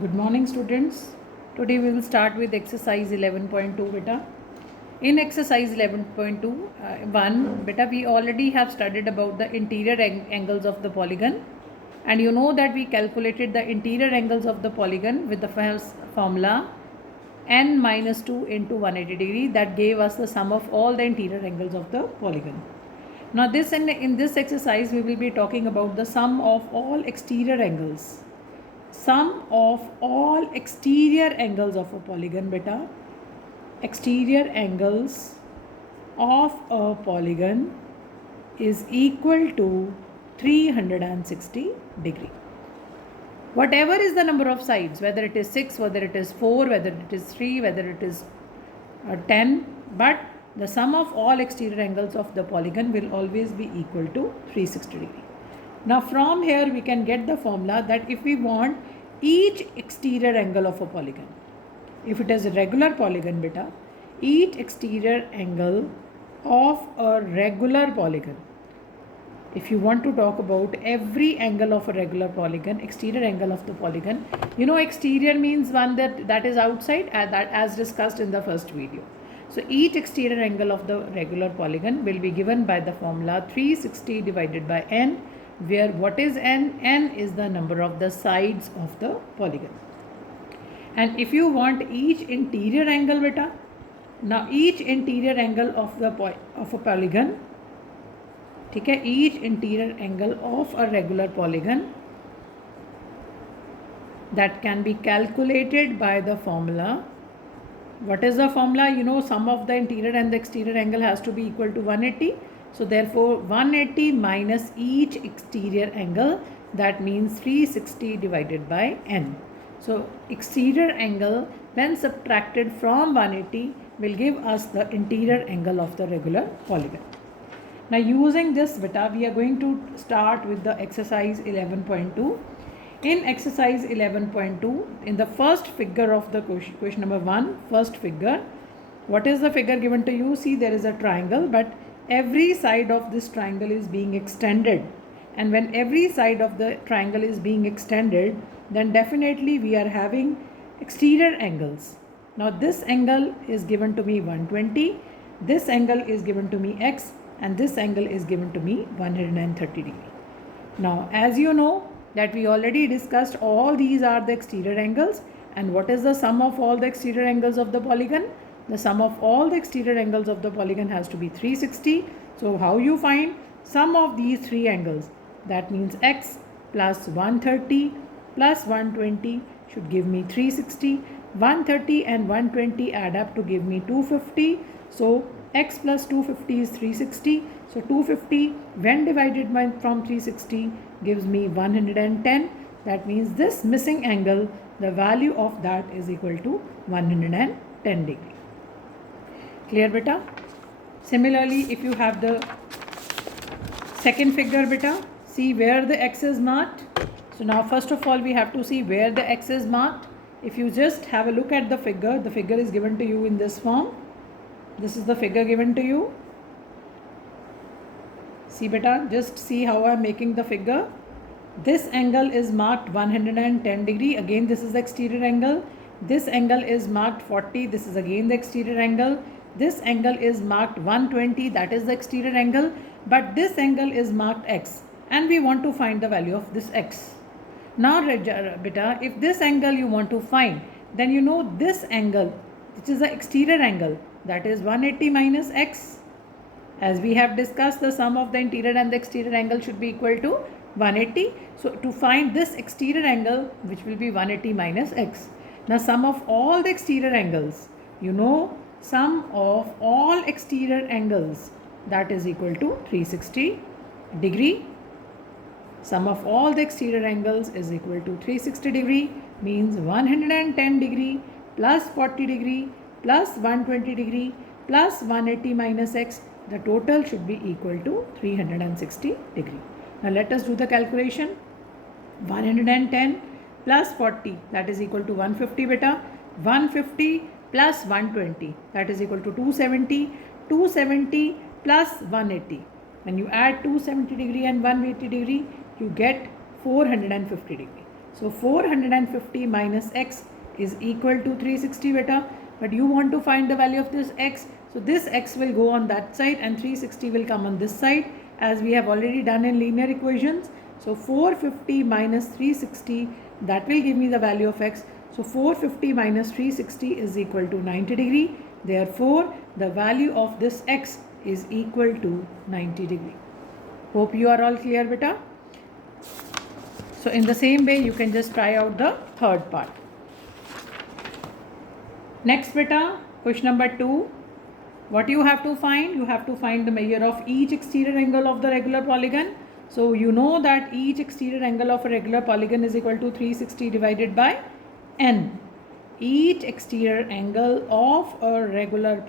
Good morning, students. Today we will start with exercise 11.2 beta. In exercise 11.2, 1 beta, we already have studied about the interior angles of the polygon, and you know that we calculated the interior angles of the polygon with the formula n minus 2 into 180 degree. That gave us the sum of all the interior angles of the polygon. Now in this exercise we will be talking about the sum of all exterior angles. Sum of all exterior angles of a polygon beta. Exterior angles of a polygon is equal to 360 degree. Whatever is the number of sides, whether it is 6, whether it is 4, whether it is 3, whether it is 10, but the sum of all exterior angles of the polygon will always be equal to 360 degree. Now from here we can get the formula that if we want each exterior angle of a polygon, if it is a regular polygon beta, each exterior angle of a regular polygon, if you want to talk about every angle of a regular polygon, exterior angle of the polygon, you know exterior means one that is outside, that as discussed in the first video. So each exterior angle of the regular polygon will be given by the formula 360 divided by n, where what is n? N is the number of the sides of the polygon. And if you want each interior angle beta, now each interior angle of a polygon, okay, each interior angle of a regular polygon, that can be calculated by the formula. What is the formula? You know, sum of the interior and the exterior angle has to be equal to 180. So therefore 180 minus each exterior angle, that means 360 divided by n. So exterior angle when subtracted from 180 will give us the interior angle of the regular polygon. Now using this beta, we are going to start with the exercise 11.2. In exercise 11.2, in the first figure of the question number 1, first figure, what is the figure given to you? See, there is a triangle, but every side of this triangle is being extended. And when every side of the triangle is being extended, then definitely we are having exterior angles. Now this angle is given to me 120, this angle is given to me x, and this angle is given to me 130 degree. Now as you know that we already discussed, all these are the exterior angles, and what is the sum of all the exterior angles of the polygon? The sum of all the exterior angles of the polygon has to be 360. So how you find sum of these three angles? That means x plus 130 plus 120 should give me 360. 130 and 120 add up to give me 250. So x plus 250 is 360. So 250 when divided by from 360 gives me 110. That means this missing angle, the value of that is equal to 110 degree. Clear beta? Similarly, if you have the second figure beta, see where the x is marked. So now first of all we have to see where the x is marked. If you just have a look at the figure is given to you in this form. This is the figure given to you. See beta, just see how I am making the figure. This angle is marked 110 degree. Again, this is the exterior angle. This angle is marked 40. This is again the exterior angle. This angle is marked 120. That is the exterior angle. But this angle is marked x. And we want to find the value of this x. Now beta, if this angle you want to find, then you know this angle, which is the exterior angle, that is 180 minus x. As we have discussed, the sum of the interior and the exterior angle should be equal to 180. So to find this exterior angle, which will be 180 minus x. Now sum of all the exterior angles, you know, sum of all exterior angles, that is equal to 360 degree. Sum of all the exterior angles is equal to 360 degree, means 110 degree plus 40 degree plus 120 degree plus 180 minus x. The total should be equal to 360 degree. Now let us do the calculation. 110 plus 40, that is equal to 150 beta. 150 plus 120, that is equal to 270. 270 plus 180. When you add 270 degree and 180 degree, you get 450 degree. So 450 minus x is equal to 360 beta. But you want to find the value of this x. So this x will go on that side and 360 will come on this side, as we have already done in linear equations. So 450 minus 360, that will give me the value of x. So 450 minus 360 is equal to 90 degree. Therefore, the value of this x is equal to 90 degree. Hope you are all clear, beta. So in the same way, you can just try out the third part. Next, beta, question number 2. What you have to find? You have to find the measure of each exterior angle of the regular polygon. So you know that each exterior angle of a regular polygon is equal to 360 divided by n. Each exterior angle of a regular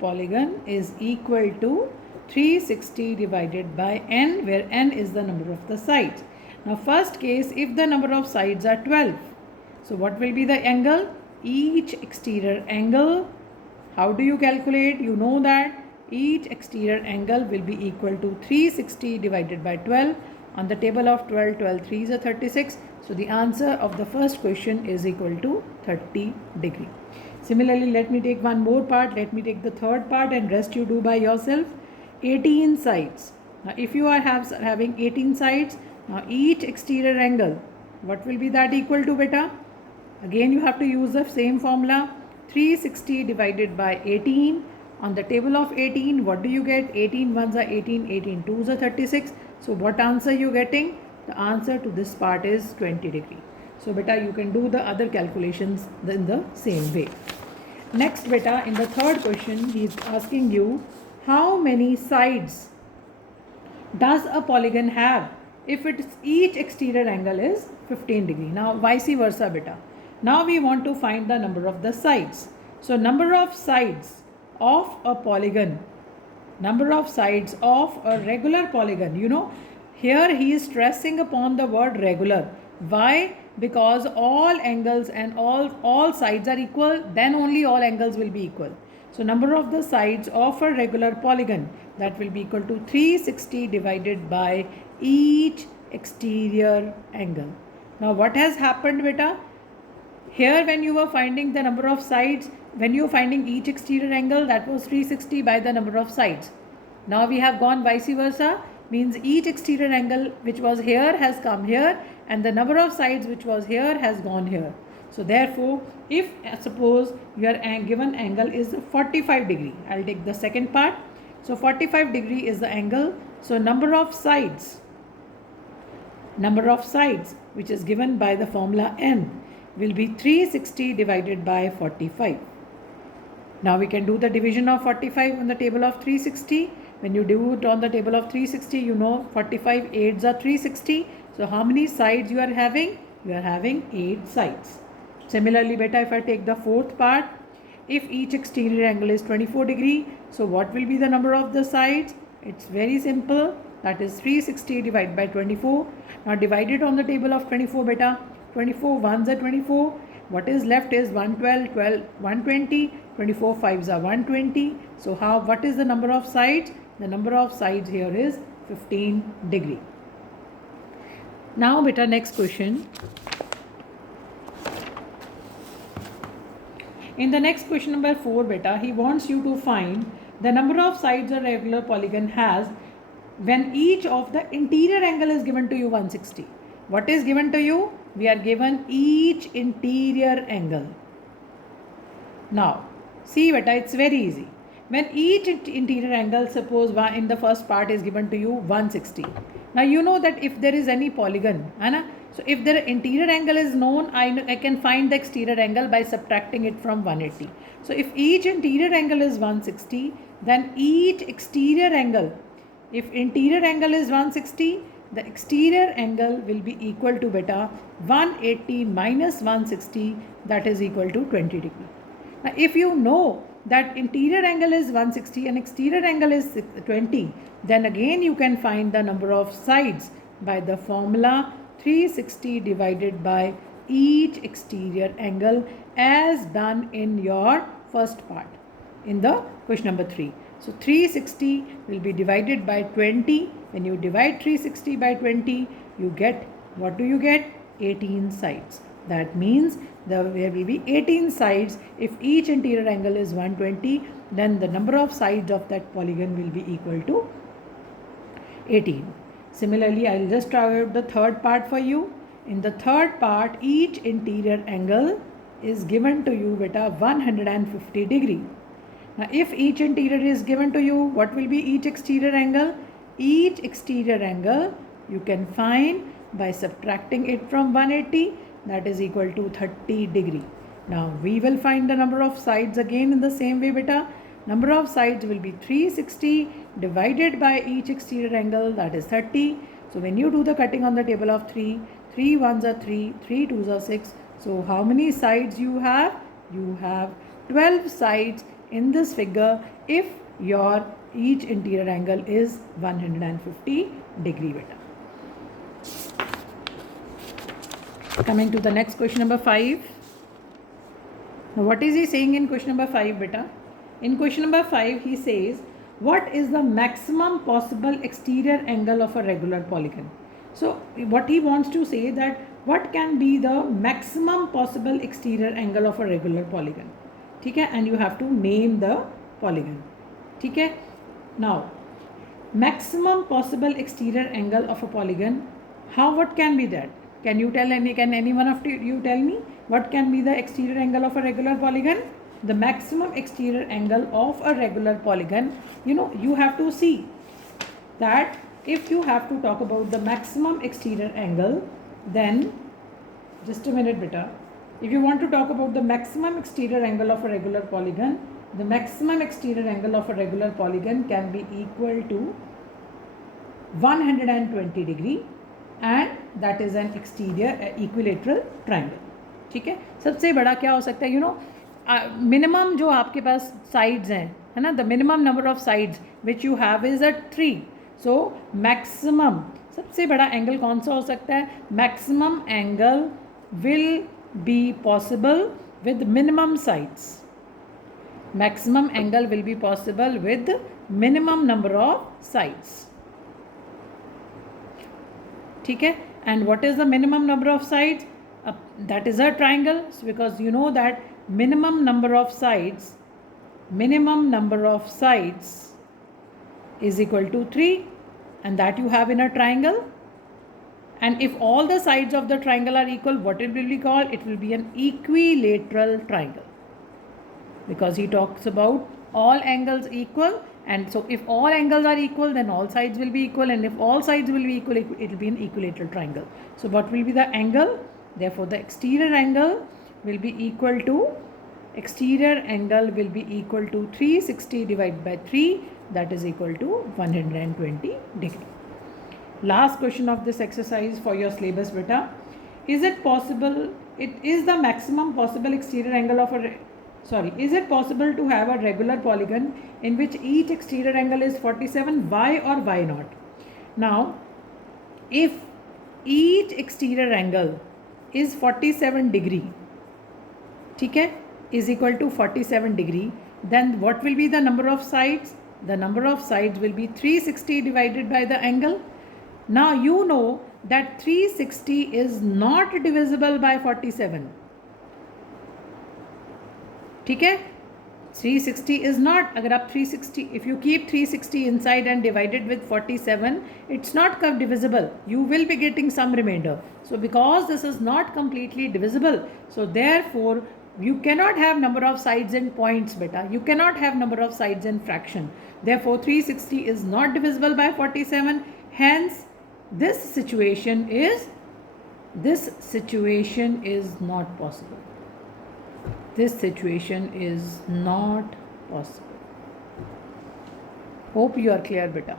polygon is equal to 360 divided by n, where n is the number of the sides. Now first case, if the number of sides are 12, so what will be the angle? Each exterior angle, how do you calculate? You know that each exterior angle will be equal to 360 divided by 12. On the table of 12, 12 3s are 36. So the answer of the first question is equal to 30 degree. Similarly, let me take one more part. Let me take the third part and rest you do by yourself. 18 sides. Now if you are having 18 sides, now each exterior angle, what will be that equal to, beta? Again, you have to use the same formula. 360 divided by 18. On the table of 18, what do you get? 18 ones are 18, 18 twos are 36. So what answer you getting? The answer to this part is 20 degree. So beta, you can do the other calculations in the same way. Next, beta, in the third question, he is asking you, how many sides does a polygon have if each exterior angle is 15 degree? Now vice versa, beta. Now we want to find the number of the sides. So number of sides of a polygon, number of sides of a regular polygon. You know, here he is stressing upon the word regular. Why? Because all angles and all sides are equal, then only all angles will be equal. So number of the sides of a regular polygon, that will be equal to 360 divided by each exterior angle. Now what has happened, beta? Here when you were finding the number of sides, when you were finding each exterior angle, that was 360 by the number of sides. Now we have gone vice versa, means each exterior angle which was here has come here, and the number of sides which was here has gone here. So therefore, if suppose your given angle is 45 degree, I'll take the second part. So 45 degree is the angle. So number of sides which is given by the formula n will be 360 divided by 45. Now we can do the division of 45 on the table of 360. When you do it on the table of 360, you know 45 8s are 360. So how many sides you are having? You are having 8 sides. Similarly, beta, if I take the fourth part, if each exterior angle is 24 degree, so what will be the number of the sides? It's very simple. That is 360 divided by 24. Now divide it on the table of 24, beta. 24 ones are 24. What is left is 112, 12, 120. 24 5s are 120. So what is the number of sides? The number of sides here is 15 degree. Now beta, next question. In the next question number 4, beta, he wants you to find the number of sides a regular polygon has when each of the interior angle is given to you 160. What is given to you? We are given each interior angle. Now, see beta, it's very easy. When each interior angle, suppose in the first part is given to you 160. Now you know that if there is any polygon, so if the interior angle is known, I can find the exterior angle by subtracting it from 180. So if each interior angle is 160, then each exterior angle, if interior angle is 160, the exterior angle will be equal to beta 180 minus 160, that is equal to 20 degree. Now if you know that interior angle is 160 and exterior angle is 20, then again you can find the number of sides by the formula 360 divided by each exterior angle as done in your first part in the question number 3. So 360 will be divided by 20. When you divide 360 by 20, you get, what do you get? 18 sides. That means there will be 18 sides. If each interior angle is 120, then the number of sides of that polygon will be equal to 18. Similarly, I will just try out the third part for you. In the third part, each interior angle is given to you with a 150 degree. Now, if each interior is given to you, what will be each exterior angle? Each exterior angle you can find by subtracting it from 180, that is equal to 30 degree. Now, we will find the number of sides again in the same way, beta. Number of sides will be 360 divided by each exterior angle, that is 30. So, when you do the cutting on the table of 3, 3 ones are 3, 3 twos are 6. So, how many sides you have? You have 12 sides in this figure if your each interior angle is 150 degree, beta. Coming to the next question number 5. Now, what is he saying in question number 5, beta? In question number 5, he says, what is the maximum possible exterior angle of a regular polygon? So, what he wants to say that what can be the maximum possible exterior angle of a regular polygon? Okay, and you have to name the polygon. Okay. Now, maximum possible exterior angle of a polygon. What can be that? Can any one of you tell me what can be the exterior angle of a regular polygon? The maximum exterior angle of a regular polygon, you have to see that if you have to talk about the maximum exterior angle, then just a minute, beta. If you want to talk about the maximum exterior angle of a regular polygon, the maximum exterior angle of a regular polygon can be equal to 120 degree, and that is an exterior equilateral triangle. ठीक है, सबसे बड़ा क्या हो सकता है? Minimum जो आपके पास साइड्स हैं, है ना, the minimum number of sides which you have is a 3. So maximum सबसे बड़ा एंगल कौन सा हो सकता है? Maximum angle will be possible with minimum sides. Maximum angle will be possible with minimum number of sides. ठीक है, and what is the minimum number of sides? That is a triangle, so because you know that minimum number of sides is equal to 3, and that you have in a triangle. And if all the sides of the triangle are equal, what it will be called? It will be an equilateral triangle, because he talks about all angles equal. And so if all angles are equal, then all sides will be equal, and if all sides will be equal, it will be an equilateral triangle. So what will be the angle? Therefore, the exterior angle will be equal to 360 divided by 3, that is equal to 120 degree. Last question of this exercise for your syllabus, beta. Is it possible, is the maximum possible exterior angle of is it possible to have a regular polygon in which each exterior angle is 47? Why or why not? Now, if each exterior angle is 47 degree, okay, is equal to 47 degree, then what will be the number of sides? The number of sides will be 360 divided by the angle. Now you know that 360 is not divisible by 47. ठीक है, 360 is not. अगर आप 360, if you keep 360 inside and divided with 47, it's not divisible. You will be getting some remainder. So because this is not completely divisible, so therefore you cannot have number of sides in points, beta. You cannot have number of sides in fraction. Therefore 360 is not divisible by 47. Hence this situation is not possible. This situation is not possible. Hope you are clear, beta.